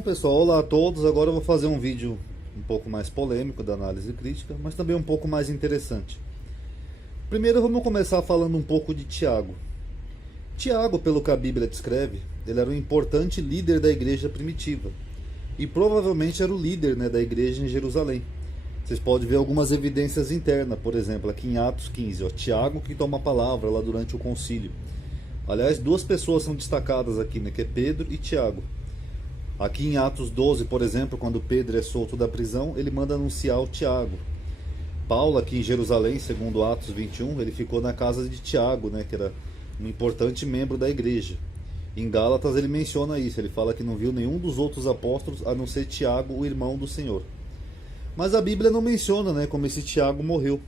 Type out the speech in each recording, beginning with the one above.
Bom pessoal, olá a todos. Agora eu vou fazer um vídeo um pouco mais polêmico da análise crítica, mas também um pouco mais interessante. Primeiro vamos começar falando um pouco de Tiago. Tiago, pelo que a Bíblia descreve, ele era um importante líder da igreja primitiva e provavelmente era o líder, da igreja em Jerusalém. Vocês podem ver algumas evidências internas, por exemplo, aqui em Atos 15, Tiago que toma a palavra lá durante o concílio. Aliás, duas pessoas são destacadas aqui, que é Pedro e Tiago. Aqui em Atos 12, por exemplo, quando Pedro é solto da prisão, ele manda anunciar o Tiago. Paulo, aqui em Jerusalém, segundo Atos 21, ele ficou na casa de Tiago, que era um importante membro da igreja. Em Gálatas ele menciona isso, ele fala que não viu nenhum dos outros apóstolos, a não ser Tiago, o irmão do Senhor. Mas a Bíblia não menciona como esse Tiago morreu.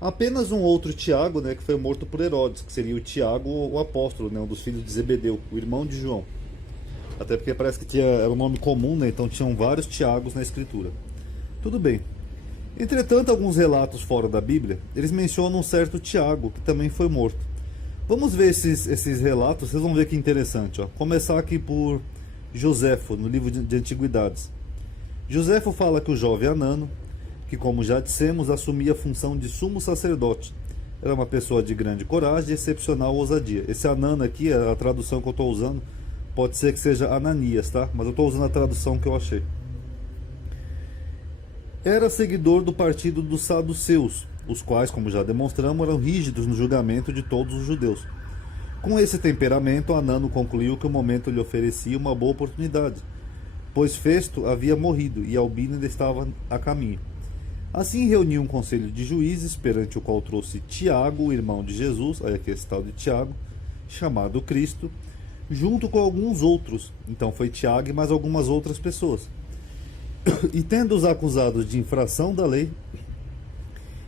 Apenas um outro Tiago, que foi morto por Herodes, que seria o Tiago, o apóstolo, um dos filhos de Zebedeu, o irmão de João. Até porque parece que era um nome comum, então tinham vários Tiagos na escritura. Tudo bem. Entretanto, alguns relatos fora da Bíblia, eles mencionam um certo Tiago, que também foi morto. Vamos ver esses relatos, vocês vão ver que interessante. Começar aqui por Joséfo, no livro de Antiguidades. Joséfo fala que o jovem Anano, que como já dissemos, assumia a função de sumo sacerdote, era uma pessoa de grande coragem e excepcional ousadia. Esse Anano aqui, a tradução que eu estou usando, pode ser que seja Ananias, tá? Mas eu estou usando a tradução que eu achei. Era seguidor do partido dos saduceus, os quais, como já demonstramos, eram rígidos no julgamento de todos os judeus. Com esse temperamento, Anano concluiu que o momento lhe oferecia uma boa oportunidade, pois Festo havia morrido e Albino ainda estava a caminho. Assim reuniu um conselho de juízes, perante o qual trouxe Tiago, o irmão de Jesus, aí aqui esse tal de Tiago, chamado Cristo, junto com alguns outros. Então foi Tiago e mais algumas outras pessoas. E tendo-os acusados de infração da lei,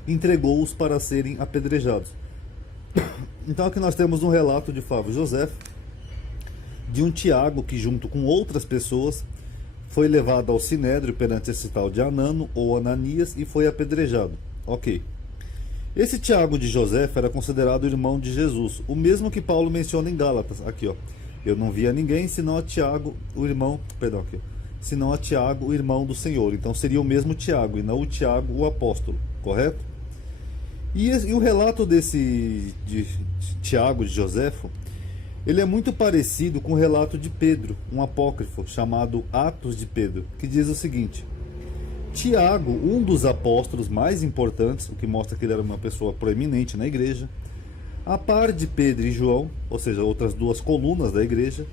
entregou-os para serem apedrejados. Então aqui nós temos um relato de Flávio Joséfo, de um Tiago que junto com outras pessoas foi levado ao sinédrio perante esse tal de Anano ou Ananias e foi apedrejado. Ok. Esse Tiago de Joséfo era considerado irmão de Jesus, o mesmo que Paulo menciona em Gálatas. Aqui, eu não via ninguém senão a Tiago, o irmão, senão a Tiago, o irmão do Senhor. Então seria o mesmo Tiago e não o Tiago, o apóstolo, correto? E o relato de Tiago de Joséfo, ele é muito parecido com o relato de Pedro, um apócrifo chamado Atos de Pedro, que diz o seguinte: Tiago, um dos apóstolos mais importantes, o que mostra que ele era uma pessoa proeminente na igreja, a par de Pedro e João, ou seja, outras duas colunas da igreja,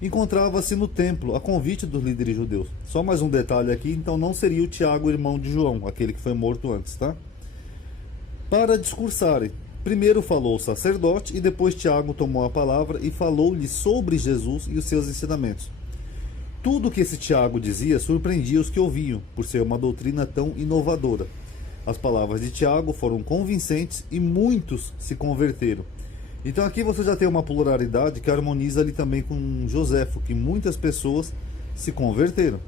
encontrava-se no templo a convite dos líderes judeus. Só mais um detalhe aqui, então não seria o Tiago, irmão de João, aquele que foi morto antes, tá? Para discursarem. Primeiro falou o sacerdote e depois Tiago tomou a palavra e falou-lhe sobre Jesus e os seus ensinamentos. Tudo o que esse Tiago dizia surpreendia os que ouviam, por ser uma doutrina tão inovadora. As palavras de Tiago foram convincentes e muitos se converteram. Então aqui você já tem uma pluralidade que harmoniza ali também com Joséfo, que muitas pessoas se converteram.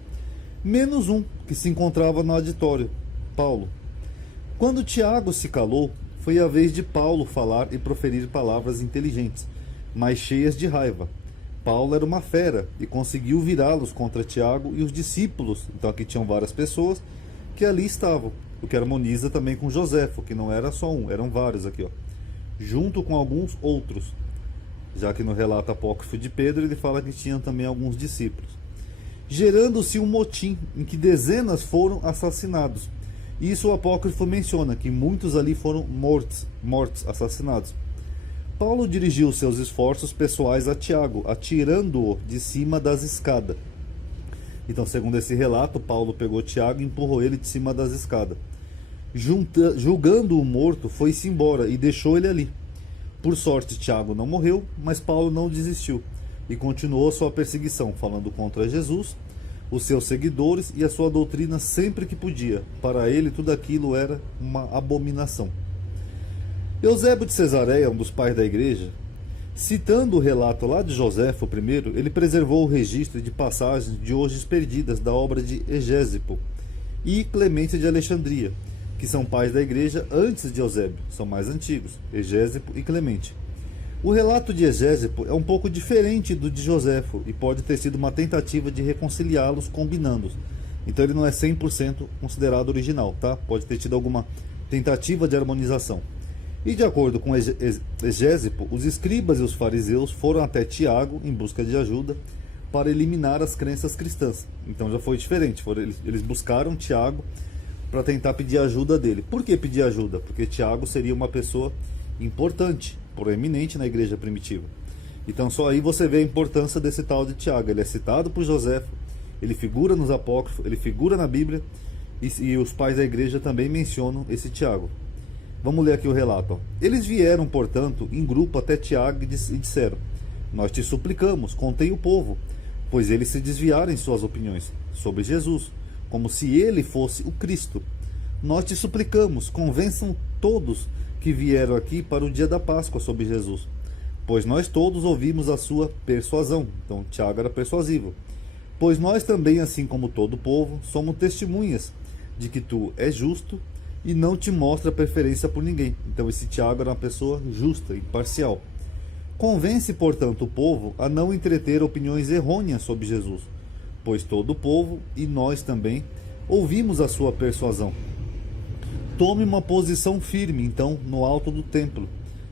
Menos um que se encontrava no auditório, Paulo. Quando Tiago se calou, foi a vez de Paulo falar e proferir palavras inteligentes, mas cheias de raiva. Paulo era uma fera e conseguiu virá-los contra Tiago e os discípulos. Então aqui tinham várias pessoas que ali estavam, o que harmoniza também com Joséfo, que não era só um, eram vários aqui, junto com alguns outros. Já que no relato apócrifo de Pedro ele fala que tinham também alguns discípulos. Gerando-se um motim em que dezenas foram assassinados. Isso o apócrifo menciona, que muitos ali foram mortos, assassinados. Paulo dirigiu seus esforços pessoais a Tiago, atirando-o de cima das escadas. Então, segundo esse relato, Paulo pegou Tiago e empurrou ele de cima das escadas. Julgando-o morto, foi-se embora e deixou ele ali. Por sorte, Tiago não morreu, mas Paulo não desistiu e continuou sua perseguição, falando contra Jesus, os seus seguidores e a sua doutrina sempre que podia. Para ele, tudo aquilo era uma abominação. Eusébio de Cesareia, um dos pais da igreja, citando o relato lá de Joséfo I, ele preservou o registro de passagens de hoje perdidas da obra de Egésipo e Clemente de Alexandria, que são pais da igreja antes de Eusébio, são mais antigos, Egésipo e Clemente. O relato de Egésipo é um pouco diferente do de Joséfo e pode ter sido uma tentativa de reconciliá-los combinando-os. Então ele não é 100% considerado original, tá? Pode ter tido alguma tentativa de harmonização. E de acordo com Egésipo, os escribas e os fariseus foram até Tiago em busca de ajuda para eliminar as crenças cristãs. Então já foi diferente, eles buscaram Tiago para tentar pedir ajuda dele. Por que pedir ajuda? Porque Tiago seria uma pessoa importante, proeminente na igreja primitiva. Então só aí você vê a importância desse tal de Tiago. Ele é citado por Joséfo, ele figura nos apócrifos, ele figura na Bíblia, e os pais da igreja também mencionam esse Tiago. Vamos ler aqui o relato. Ó. Eles vieram, portanto, em grupo até Tiago e disseram: nós te suplicamos, contém o povo, pois eles se desviaram em suas opiniões sobre Jesus, como se ele fosse o Cristo. Nós te suplicamos, convençam todos que vieram aqui para o dia da Páscoa sobre Jesus, pois nós todos ouvimos a sua persuasão. Então Tiago era persuasivo. Pois nós também, assim como todo o povo, somos testemunhas de que tu és justo e não te mostra preferência por ninguém. Então esse Tiago era uma pessoa justa, imparcial. Convence, portanto, o povo a não entreter opiniões errôneas sobre Jesus, pois todo o povo, e nós também, ouvimos a sua persuasão. Tome uma posição firme, então, no alto do templo,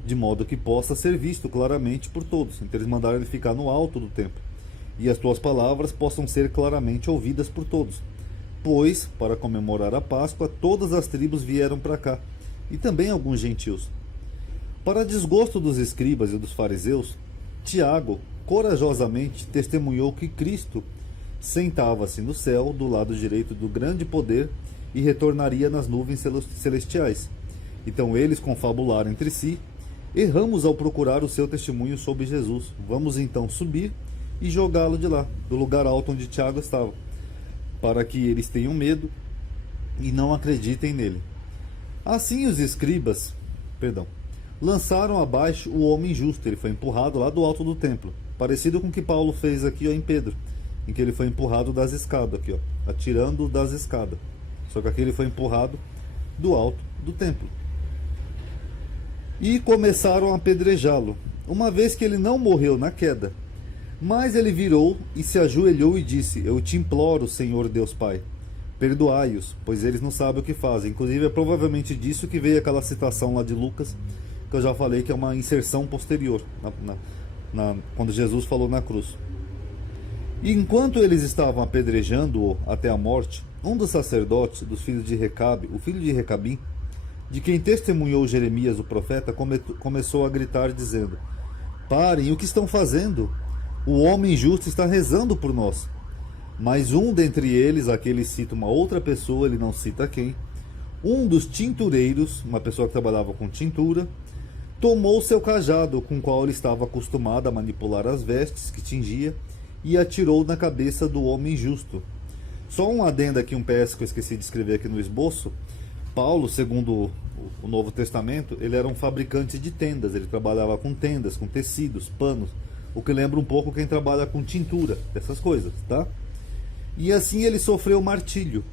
de modo que possa ser visto claramente por todos. Então eles mandaram ele ficar no alto do templo, e as tuas palavras possam ser claramente ouvidas por todos. Pois, para comemorar a Páscoa, todas as tribos vieram para cá, e também alguns gentios. Para desgosto dos escribas e dos fariseus, Tiago corajosamente testemunhou que Cristo sentava-se no céu, do lado direito do grande poder, e retornaria nas nuvens celestiais. Então eles confabularam entre si: erramos ao procurar o seu testemunho sobre Jesus. Vamos então subir e jogá-lo de lá, do lugar alto onde Tiago estava, para que eles tenham medo e não acreditem nele. Assim os escribas, lançaram abaixo o homem justo. Ele foi empurrado lá do alto do templo, parecido com o que Paulo fez aqui, ó, em Pedro, em que ele foi empurrado das escadas, aqui, ó, atirando das escadas. Só que aqui ele foi empurrado do alto do templo. E começaram a apedrejá-lo, uma vez que ele não morreu na queda. Mas ele virou e se ajoelhou e disse: eu te imploro, Senhor Deus Pai, perdoai-os, pois eles não sabem o que fazem. Inclusive é provavelmente disso que veio aquela citação lá de Lucas, que eu já falei que é uma inserção posterior, quando Jesus falou na cruz. E enquanto eles estavam apedrejando-o até a morte, um dos sacerdotes, dos filhos de Recabe, o filho de Recabim, de quem testemunhou Jeremias o profeta, começou a gritar dizendo: parem, o que estão fazendo? O homem justo está rezando por nós. Mas um dentre eles, aquele cita uma outra pessoa, ele não cita quem, um dos tintureiros, uma pessoa que trabalhava com tintura, tomou seu cajado, com o qual ele estava acostumado a manipular as vestes que tingia, e atirou na cabeça do homem justo. Só um adendo aqui, um PS que eu esqueci de escrever aqui no esboço. Paulo, segundo o Novo Testamento, ele era um fabricante de tendas, ele trabalhava com tendas, com tecidos, panos, o que lembra um pouco quem trabalha com tintura, essas coisas, tá? E assim ele sofreu martírio,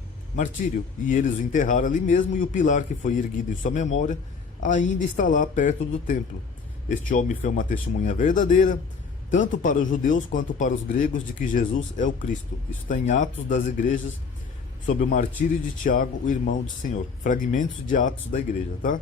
e eles o enterraram ali mesmo, e o pilar que foi erguido em sua memória ainda está lá perto do templo. Este homem foi uma testemunha verdadeira, tanto para os judeus quanto para os gregos, de que Jesus é o Cristo. Isso está em Atos das Igrejas, sobre o martírio de Tiago, o irmão do Senhor. Fragmentos de Atos da Igreja, tá?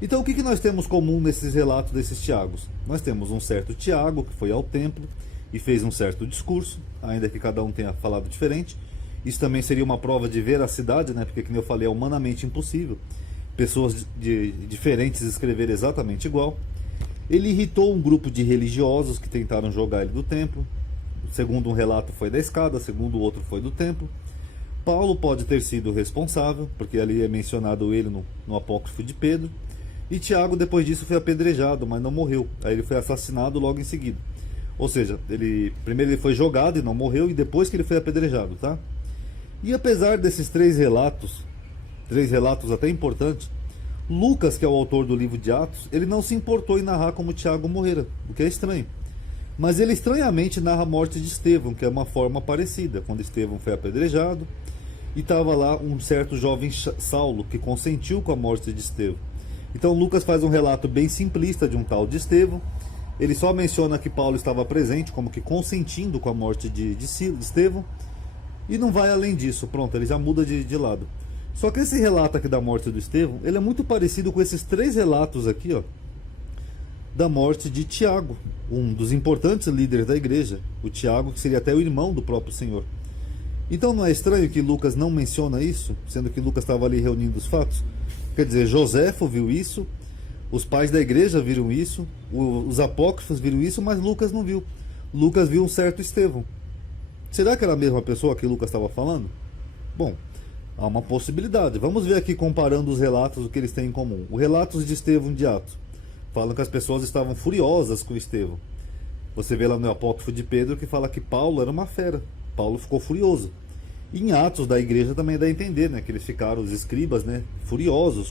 Então o que nós temos comum nesses relatos desses Tiagos? Nós temos um certo Tiago, que foi ao templo e fez um certo discurso, ainda que cada um tenha falado diferente. Isso também seria uma prova de veracidade, né? Porque, como eu falei, é humanamente impossível pessoas diferentes escreverem exatamente igual. Ele irritou um grupo de religiosos que tentaram jogar ele do templo. Segundo um relato foi da escada, segundo o outro foi do templo. Paulo pode ter sido responsável, porque ali é mencionado ele no apócrifo de Pedro. E Tiago, depois disso, foi apedrejado, mas não morreu. Aí ele foi assassinado logo em seguida. Ou seja, primeiro ele foi jogado e não morreu, e depois que ele foi apedrejado, tá? E apesar desses três relatos até importantes, Lucas, que é o autor do livro de Atos, ele não se importou em narrar como Tiago morrera, o que é estranho. Mas ele estranhamente narra a morte de Estevão, que é uma forma parecida, quando Estevão foi apedrejado, e estava lá um certo jovem Saulo, que consentiu com a morte de Estevão. Então Lucas faz um relato bem simplista de um tal de Estevão, Ele só menciona que Paulo estava presente, como que consentindo com a morte de Estevão, e não vai além disso. Pronto, ele já muda de lado. Só que esse relato aqui da morte do Estevão, ele é muito parecido com esses 3 relatos aqui, ó, da morte de Tiago, um dos importantes líderes da igreja. O Tiago, que seria até o irmão do próprio Senhor. Então não é estranho que Lucas não menciona isso, sendo que Lucas estava ali reunindo os fatos? Quer dizer, Joséfo viu isso, os pais da igreja viram isso, os apócrifos viram isso, mas Lucas não viu. Lucas viu um certo Estevão. Será que era a mesma pessoa que Lucas estava falando? Bom, há uma possibilidade. Vamos ver aqui comparando os relatos, o que eles têm em comum. Os relatos de Estevão de Atos falam que as pessoas estavam furiosas com Estevão. Você vê lá no apócrifo de Pedro que fala que Paulo era uma fera. Paulo ficou furioso. E em Atos da igreja também dá a entender, né, que eles ficaram, os escribas, né, furiosos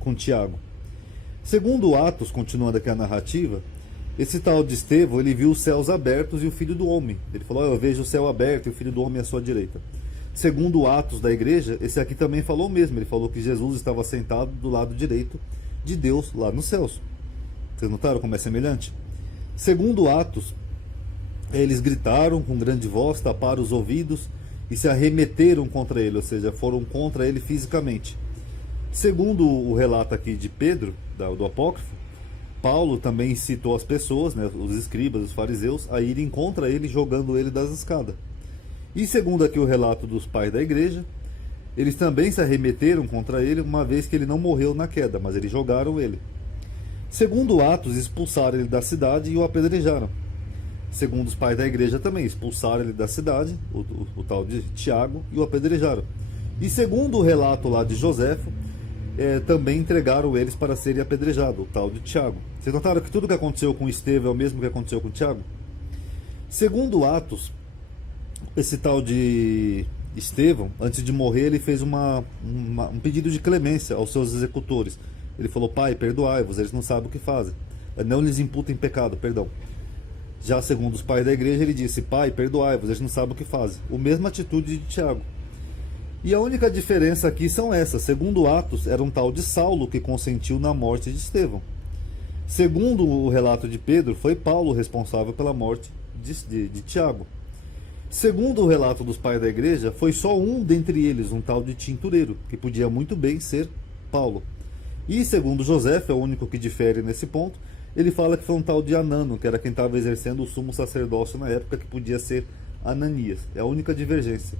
com Tiago. Segundo Atos, continuando aqui a narrativa, esse tal de Estevão, ele viu os céus abertos e o Filho do Homem. Ele falou, eu vejo o céu aberto e o Filho do Homem à sua direita. Segundo Atos da igreja, esse aqui também falou o mesmo. Ele falou que Jesus estava sentado do lado direito de Deus, lá nos céus. Vocês notaram como é semelhante? Segundo Atos, eles gritaram com grande voz, taparam os ouvidos e se arremeteram contra ele, ou seja, foram contra ele fisicamente. Segundo o relato aqui de Pedro, do apócrifo, Paulo também incitou as pessoas, né, os escribas, os fariseus, a irem contra ele, jogando ele das escadas. E segundo aqui o relato dos pais da igreja, eles também se arremeteram contra ele, uma vez que ele não morreu na queda, mas eles jogaram ele. Segundo Atos, expulsaram ele da cidade e o apedrejaram. Segundo os pais da igreja também, expulsaram ele da cidade, o tal de Tiago, e o apedrejaram. E segundo o relato lá de Joséfo, também entregaram eles para serem apedrejados, o tal de Tiago. Vocês notaram que tudo que aconteceu com Estevão é o mesmo que aconteceu com Tiago? Segundo Atos, esse tal de Estevão, antes de morrer, ele fez um pedido de clemência aos seus executores. Ele falou, pai, perdoai-vos, eles não sabem o que fazem. Não lhes imputem pecado, perdão. Já segundo os pais da igreja, ele disse, pai, perdoai-vos, eles não sabem o que fazem. A mesma atitude de Tiago. E a única diferença aqui são essas. Segundo Atos, era um tal de Saulo que consentiu na morte de Estevão. Segundo o relato de Pedro, foi Paulo responsável pela morte de Tiago. Segundo o relato dos pais da igreja, foi só um dentre eles, um tal de tintureiro, que podia muito bem ser Paulo. E segundo Joséfo, é o único que difere nesse ponto, ele fala que foi um tal de Anano, que era quem estava exercendo o sumo sacerdócio na época, que podia ser Ananias. É a única divergência.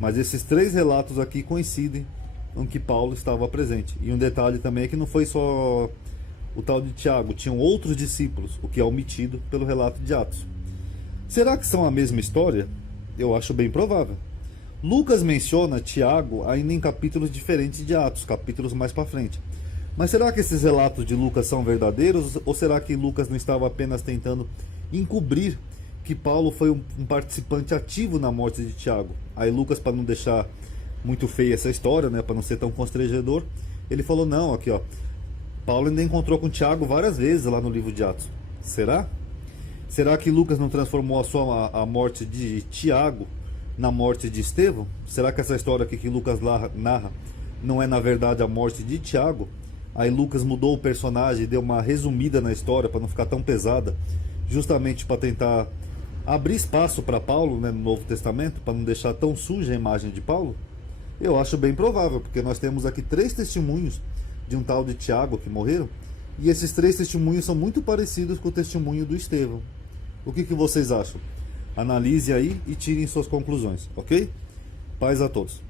Mas esses 3 relatos aqui coincidem com que Paulo estava presente. E um detalhe também é que não foi só o tal de Tiago, tinham outros discípulos, o que é omitido pelo relato de Atos. Será que são a mesma história? Eu acho bem provável. Lucas menciona Tiago ainda em capítulos diferentes de Atos, capítulos mais para frente. Mas será que esses relatos de Lucas são verdadeiros? Ou será que Lucas não estava apenas tentando encobrir que Paulo foi um participante ativo na morte de Tiago? Aí Lucas, para não deixar muito feia essa história, né, para não ser tão constrangedor, ele falou, não, aqui ó, Paulo ainda encontrou com Tiago várias vezes lá no livro de Atos. Será? Será que Lucas não transformou a morte de Tiago na morte de Estevão? Será que essa história aqui que Lucas narra não é na verdade a morte de Tiago? Aí Lucas mudou o personagem e deu uma resumida na história para não ficar tão pesada, justamente para tentar abrir espaço para Paulo, né, no Novo Testamento, para não deixar tão suja a imagem de Paulo? Eu acho bem provável, porque nós temos aqui 3 testemunhos de um tal de Tiago que morreram, e esses 3 testemunhos são muito parecidos com o testemunho do Estevão. O que vocês acham? Analise aí e tirem suas conclusões, ok? Paz a todos.